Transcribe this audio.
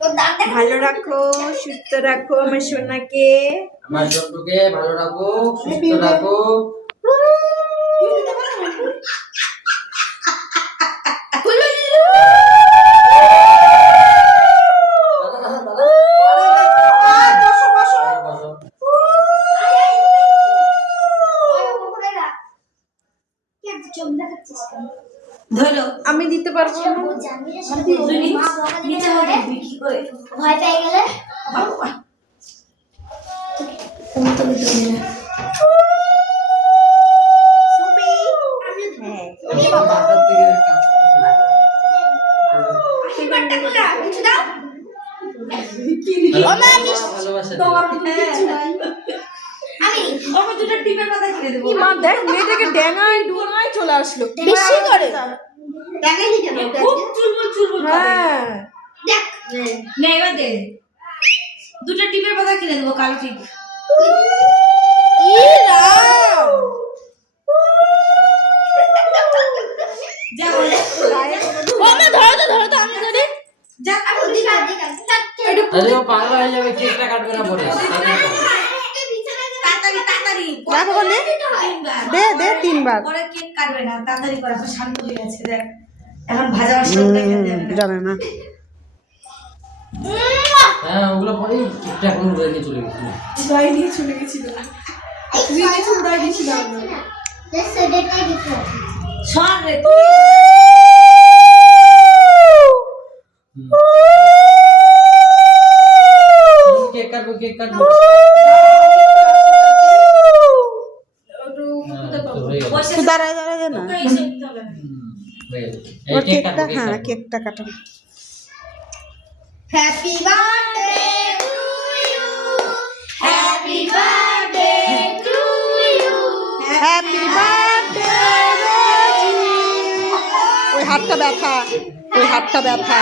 ভালো রাখো, সুস্থ রাখো আমার সোনাকে, আমার সোনাকে ভালো রাখো, সুস্থ রাখো। ধরো আমি দিতে পারবো না। ভয় পেয়ে গেলে দেখ মেয়েটাকে ড্যাঙায় ডুঙায় চলে আসলো বেশি করে। হ্যাঁ দুটো টিপের পাতা কিনে দেবো, কালো টিপ। পাগলা হয়ে যাবে, কেকটা কাটবে না পরে। দে দে 3 বার পরে কেক কাটবে না, তাড়াতাড়ি করে, এখন শান্ত হয়ে গেছে। দেখ এখন ভাজা মাছটা জানে না। হ্যাঁ ওগুলো পরেই কেকটা এখন উড়ে নিয়ে চলে গেছিল। উড়াই নিয়ে চলে গেছিল। তুই কিছু উড়াই দিয়েছিল না। সর রে কেক কাটবো, কেক কাটবো। দাঁড়ায় দাঁড়ায় দে না। ওর কেকটা, হ্যাঁ কেকটা কাটো। Happy birthday to you, happy birthday to you, happy birthday. ওই হাতটা ব্যথা, ওই হাতটা ব্যথা।